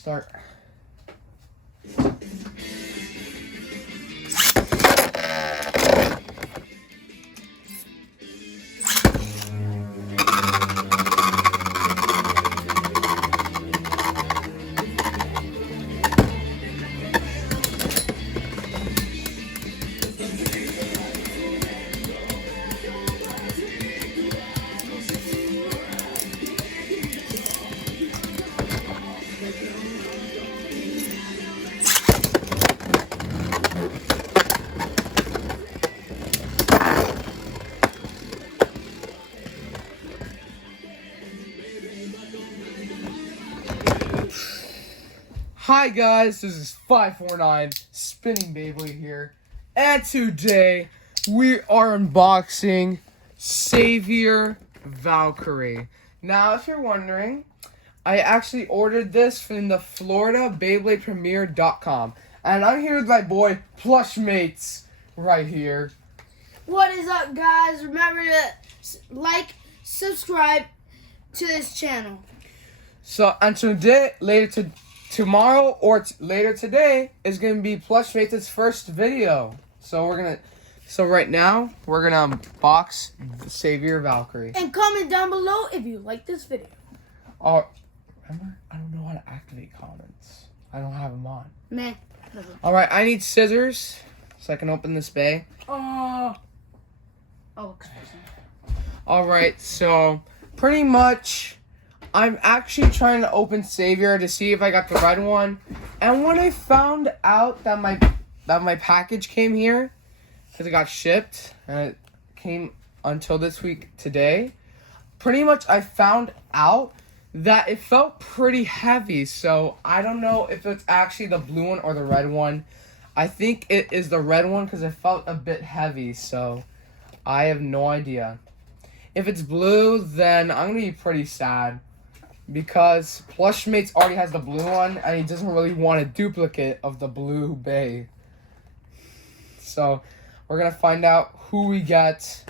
Start. Hi guys, this is 549 Spinning Beyblade here, and today we are unboxing Savior Valkyrie. Now, if you're wondering, I actually ordered this from the Florida BeybladePremiere.com, and I'm here with my boy Plushmates right here. What is up, guys? Remember to like, subscribe to this channel. So, and tomorrow or later today is gonna be Plushmates' first video. So right now we're gonna unbox the Savior Valkyrie. And comment down below if you like this video. Remember, I don't know how to activate comments. I don't have them on. Man. All right, I need scissors so I can open this bay. All right, so pretty much, I'm actually trying to open Savior to see if I got the red one. And when I found out that my package came here, because it got shipped, and it came until this week today, pretty much I found out that it felt pretty heavy. So I don't know if it's actually the blue one or the red one. I think it is the red one because it felt a bit heavy. So I have no idea. If it's blue, then I'm going to be pretty sad, because Plushmates already has the blue one, and he doesn't really want a duplicate of the blue bay. So, we're going to find out who we get.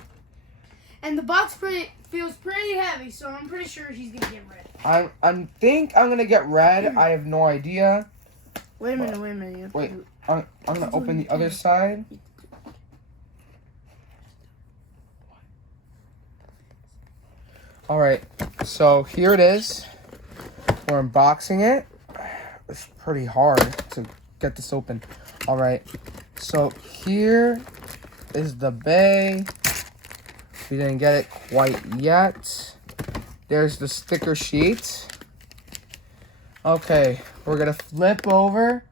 And the box feels pretty heavy, so I'm pretty sure he's going to get red. I think I'm going to get red. I have no idea. Wait a minute. Wait, I'm going to open the other side. Alright, so here it is. We're unboxing it. It's pretty hard to get this open. Alright, so here is the bay. We didn't get it quite yet. There's the sticker sheet. Okay, we're gonna flip over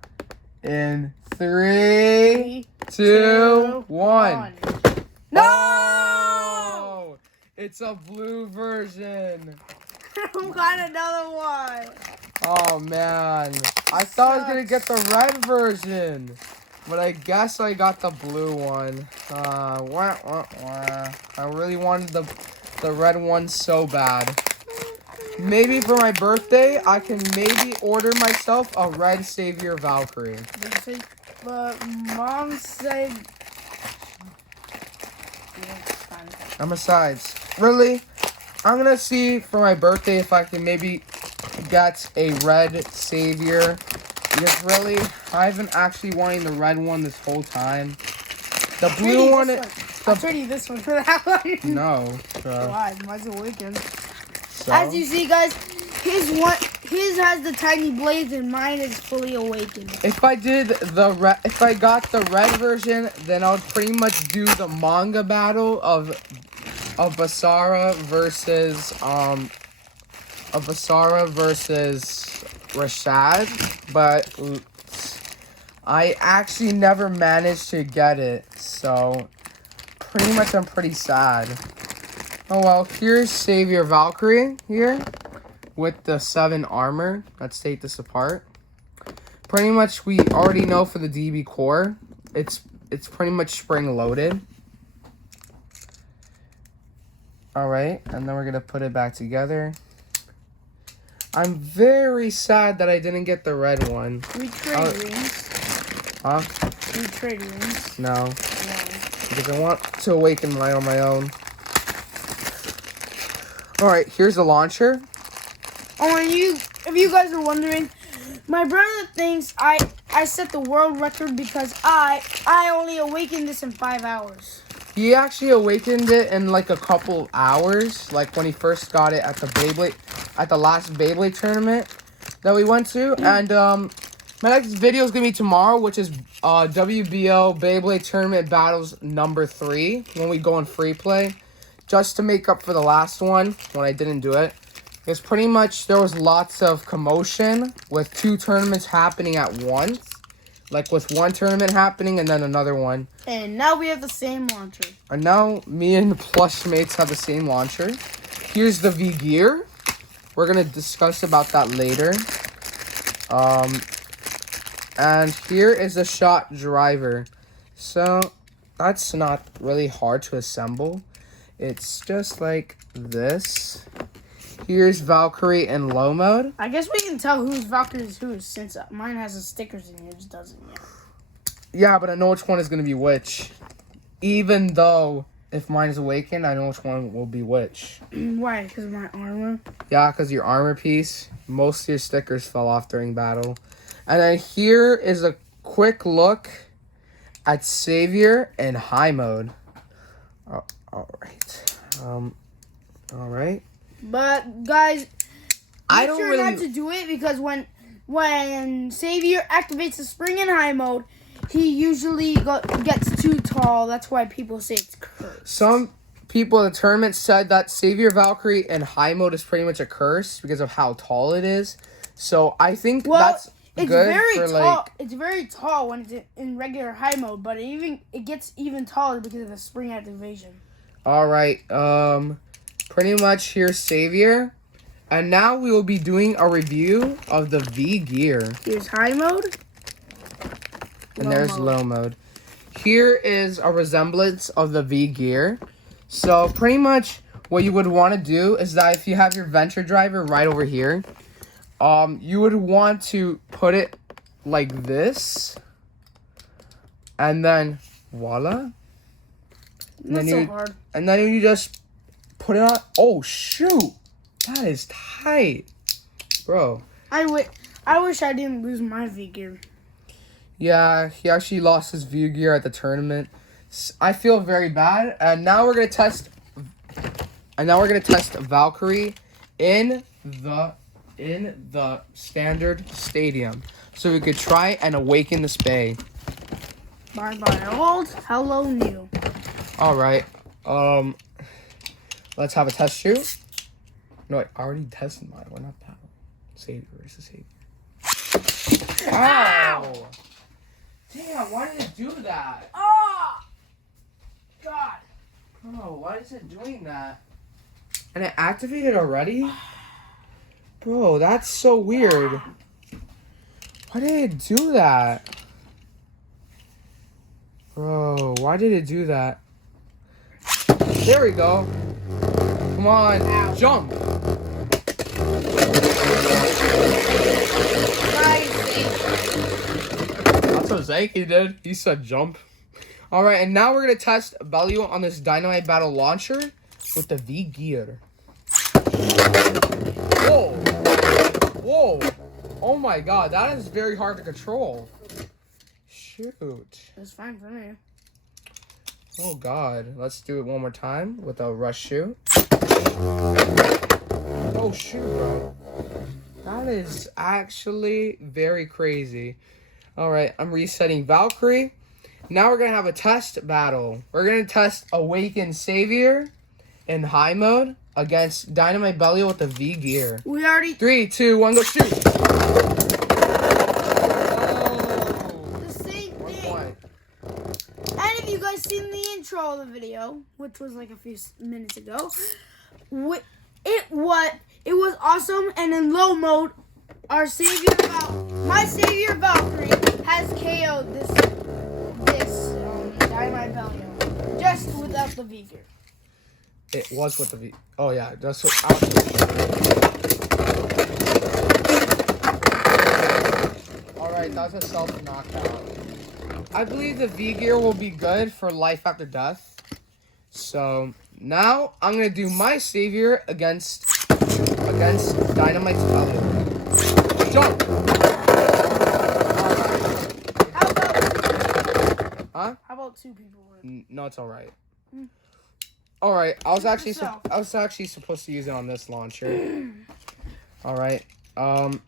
in 3, 2, 1. No! It's a blue version. I got another one. Oh man, I thought I was gonna get the red version, but I guess I got the blue one. I really wanted the red one so bad. Maybe for my birthday, I can maybe order myself a red Savior Valkyrie. But Mom said... And besides, really, I'm gonna see for my birthday if I can maybe get a red Savior. Because really, I've been actually wanting the red one this whole time. The blue one... I'll trade you this one for that one. No. Why? Mine's a weekend. So, as you see, guys, his has the tiny blades and mine is fully awakened. if I got the red version, then I would pretty much do the manga battle of Basara versus Rashad, but I actually never managed to get it, so pretty much I'm pretty sad. Oh well, here's Savior Valkyrie here with the 7 armor. Let's take this apart. Pretty much we already know for the DB core, it's pretty much spring loaded. Alright, and then we're gonna put it back together. I'm very sad that I didn't get the red one. We trade rings. Huh? We trade rings. No. Because I want to awaken mine on my own. Alright, here's the launcher. Oh, and if you guys are wondering, My brother thinks I set the world record because I only awakened this in 5 hours. He actually awakened it in like a couple hours, like when he first got it at the last Beyblade tournament that we went to. And my next video is gonna be tomorrow, which is WBO Beyblade Tournament Battles number 3 when we go in free play, just to make up for the last one when I didn't do it. Because pretty much there was lots of commotion with 2 tournaments happening at once. Like with one tournament happening and then another one. And now we have the same launcher. And now me and the plush mates have the same launcher. Here's the V gear. We're gonna discuss about that later. And here is the shot driver. So that's not really hard to assemble. It's just like this. Here's Valkyrie in low mode. I guess we can tell whose Valkyrie is whose since mine has the stickers and yours doesn't yet. Yeah, but I know which one is going to be which. Even though if mine is awakened, I know which one will be which. Why? Because of my armor? Yeah, because your armor piece. Most of your stickers fell off during battle. And then here is a quick look at Savior in high mode. Oh, alright. Alright. But guys, I make don't sure really not to do it because when Savior activates the spring in high mode, he usually gets too tall. That's why people say it's cursed. Some people in the tournament said that Savior Valkyrie in high mode is pretty much a curse because of how tall it is. So I think that's it's good very for tall. like. It's very tall when it's in regular high mode, but it gets even taller because of the spring activation. All right. Pretty much here's Savior. And now we will be doing a review of the V gear. Here's high mode. And there's low mode. Here is a resemblance of the V gear. So pretty much what you would want to do is that if you have your Venture driver right over here, you would want to put it like this. And then voila. Not so hard. And then you just put it on. Oh shoot, that is tight, bro. I wish I didn't lose my V gear. Yeah, he actually lost his V gear at the tournament. I feel very bad. And now we're gonna test. Valkyrie in the standard stadium, so we could try and awaken this bay. Bye bye old, hello new. All right. Let's have a test shoot. No, I already tested mine. We're not battle. Savior is the Savior. Ow! Damn, why did it do that? Oh! God. Bro, why is it doing that? And it activated already? Bro, that's so weird. Why did it do that? Bro, why did it do that? There we go. Come on, jump. That's what Zanky did. He said jump. All right, and now we're gonna test Belio on this Dynamite Battle launcher with the V gear. Whoa, whoa! Oh my God, that is very hard to control. Shoot. It's fine for me. Oh God, let's do it one more time with a rush shoot. Oh shoot, bro. That is actually very crazy. All right, I'm resetting Valkyrie. Now we're gonna have a test battle. We're gonna test Awakened Savior in high mode against Dynamite Belio with the V gear. We already 3, 2, 1, go shoot. the same thing. And if you guys seen the intro of the video, which was like a few minutes ago, it was awesome. And in low mode, my Savior Valkyrie has KO'd this Dynamite Belio just without the V gear. It was with the V. Oh yeah, that's what. All right, that's a self knockout. I believe the V gear will be good for life after death. So now I'm gonna do my Savior against Dynamite's Belio. Jump! Well, 2 people would. No, it's alright. Alright, I was actually supposed to use it on this launcher. Alright. Alright,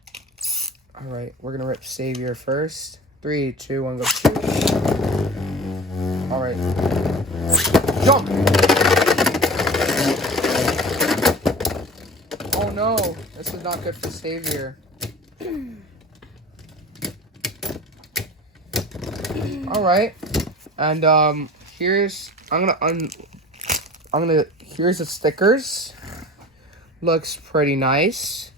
we're gonna rip Savior first. 3, 2, 1, go shoot. Alright. Jump! Oh no, this is not good for Savior. Alright. And here's here's the stickers. Looks pretty nice.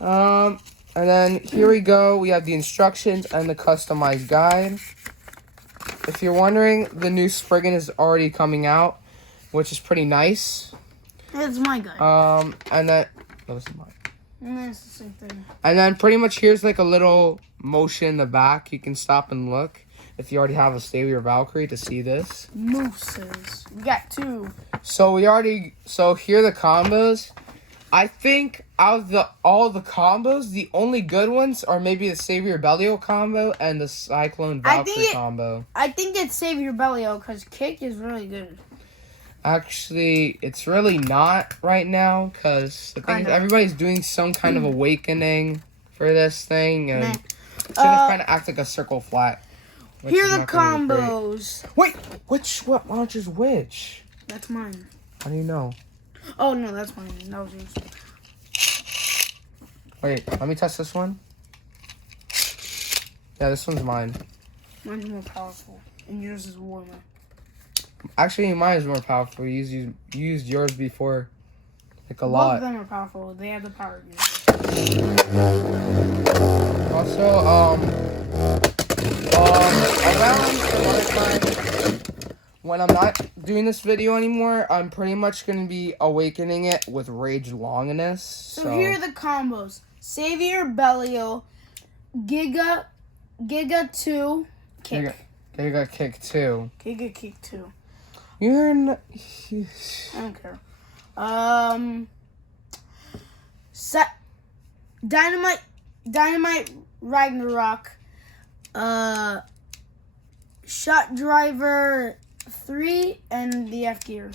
And then here we go. We have the instructions and the customized guide. If you're wondering, the new Spriggan is already coming out, which is pretty nice. It's my guide. And then this is mine. And then it's the same thing. And then pretty much here's like a little motion in the back. You can stop and look if you already have a Savior Valkyrie to see this. Mooses. We got 2. So here are the combos. I think out of all the combos, the only good ones are maybe the Savior Belial combo and the Cyclone Valkyrie combo. I think it's Savior Belial because Kick is really good. Actually, it's really not right now because the thing is everybody's doing some kind of awakening for this thing, and it's gonna kind of act like a circle flat. Here are the combos. Wait, what launches which? That's mine. How do you know? Oh no, that's mine. That was yours. Wait, let me test this one. Yeah, this one's mine. Mine's more powerful, and yours is warmer. Actually, mine is more powerful. You used yours before, like a lot. Both of them are powerful. They have the power. Also, around some other time, when I'm not doing this video anymore, I'm pretty much gonna be awakening it with Rage Longinus. So here are the combos: Savior Belial, Giga 2, Kick. Giga Kick 2. Giga Kick 2. You're not... I don't care. Dynamite Ragnarok. Shot Driver 3 and the F gear.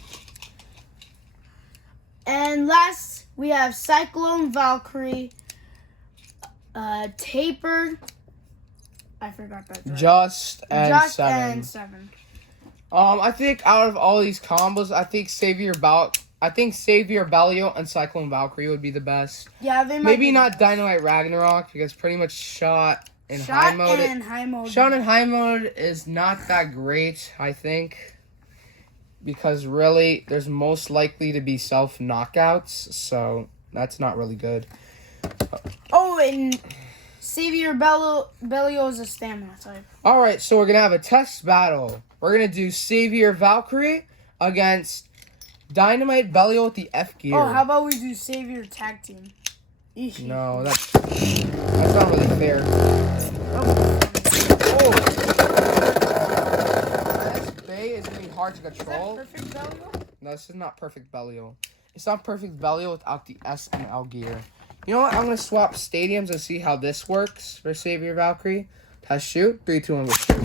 And last we have Cyclone Valkyrie. Tapered. I forgot that. Just and 7. 7. I think out of all these combos, I think Savior Belial and Cyclone Valkyrie would be the best. Yeah, they might maybe be not Dynamite Ragnarok because pretty much Shot in high mode. Shot in high mode is not that great, I think, because really there's most likely to be self knockouts, so that's not really good. Oh, and Savior Belial is a stamina type. All right, so we're gonna have a test battle. We're gonna do Savior Valkyrie against Dynamite Belial with the F gear. Oh, how about we do Savior Tag Team? Eesh. No, that's not really fair. Oh, this Bay is getting hard to control. Is that perfect Belial? No, this is not perfect Belial. It's not perfect Belial without the S and L gear. You know what? I'm gonna swap stadiums and see how this works for Savior Valkyrie. Test shoot. 3, 2, 1, go shoot.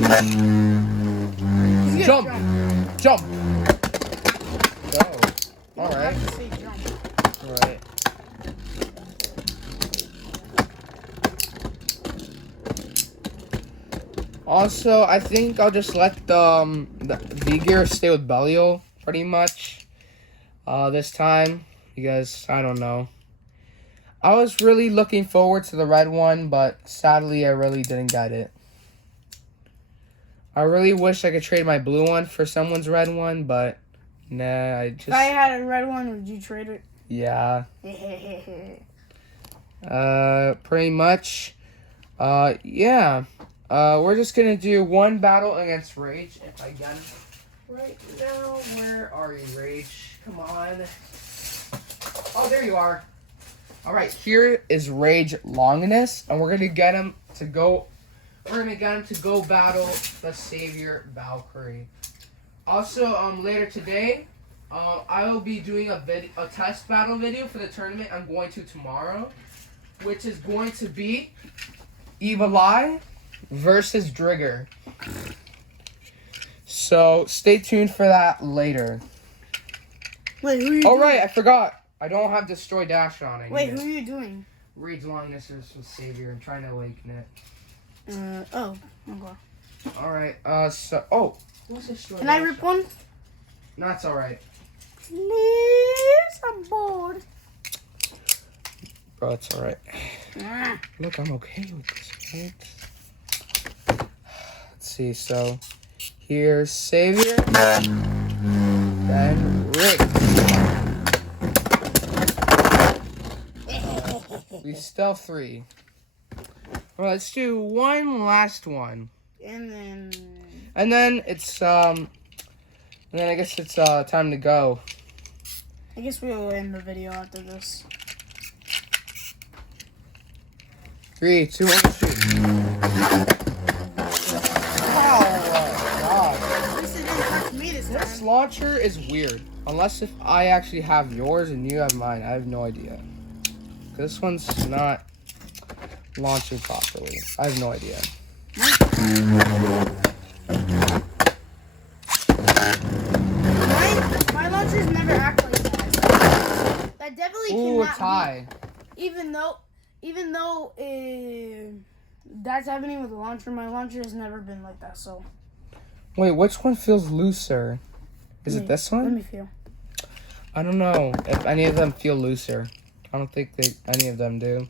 Jump! Jump! Go. Alright. Alright. Also, I think I'll just let the V gear stay with Belial pretty much this time because I don't know. I was really looking forward to the red one, but sadly I really didn't get it. I really wish I could trade my blue one for someone's red one, but nah, I just... If I had a red one, would you trade it? Yeah. Pretty much. Yeah. We're just gonna do one battle against Rage if I get him. Right now, where are you, Rage? Come on. Oh, there you are. Alright, here is Rage Longinus, and we're gonna get him to go... We're gonna get him to go battle the Savior Valkyrie. Also, later today, I will be doing a test battle video for the tournament I'm going to tomorrow, which is going to be Evil Eye versus Drigger. So stay tuned for that later. Wait, who are you Oh, doing? right, I forgot. I don't have Destroy Dash on it. Wait, who are you doing? Rage Longness with Savior. I'm trying to awaken it. Oh, okay. Alright, oh. What's Destroy Can Dash? I rip one? No, it's alright. Please, I'm bored. Bro, it's alright. Ah. Look, I'm okay with this, right? Let's see, so here's Savior, then Rick. We still have 3. Well, let's do one last one. And then it's, and then I guess it's, time to go. I guess we'll end the video after this. 3, 2, 1, shoot. Oh, God. At least it didn't touch me this This time. launcher is weird. Unless if I actually have yours and you have mine. I have no idea. This one's not launching properly. I have no idea. My launchers never act like that. That definitely Ooh, a cannot tie. be. Even though that's happening with the launcher, my launcher has never been like that. So. Wait, which one feels looser? Is it this Let one? me feel. I don't know if any of them feel looser. I don't think any of them do.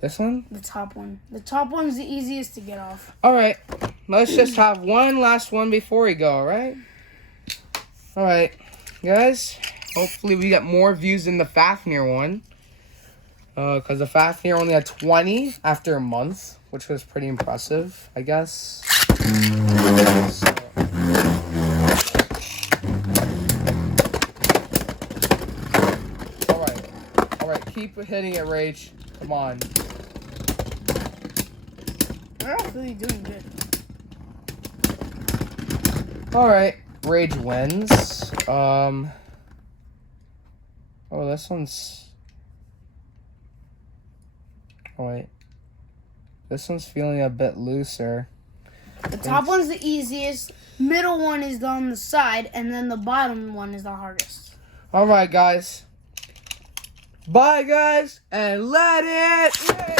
This one? The top one. The top one's the easiest to get off. Alright. Let's just have one last one before we go, alright? Alright. Guys, hopefully we get more views than the Fafnir one. Because the Fafnir only had 20 after a month, which was pretty impressive, I guess. So. Alright, keep hitting it, Rage. Come on. We're actually doing good. Alright, Rage wins. Oh, this one's... Oh, wait. This one's feeling a bit looser. The top one's the easiest, middle one is on the side, and then the bottom one is the hardest. Alright, guys. Bye, guys, and let it rain!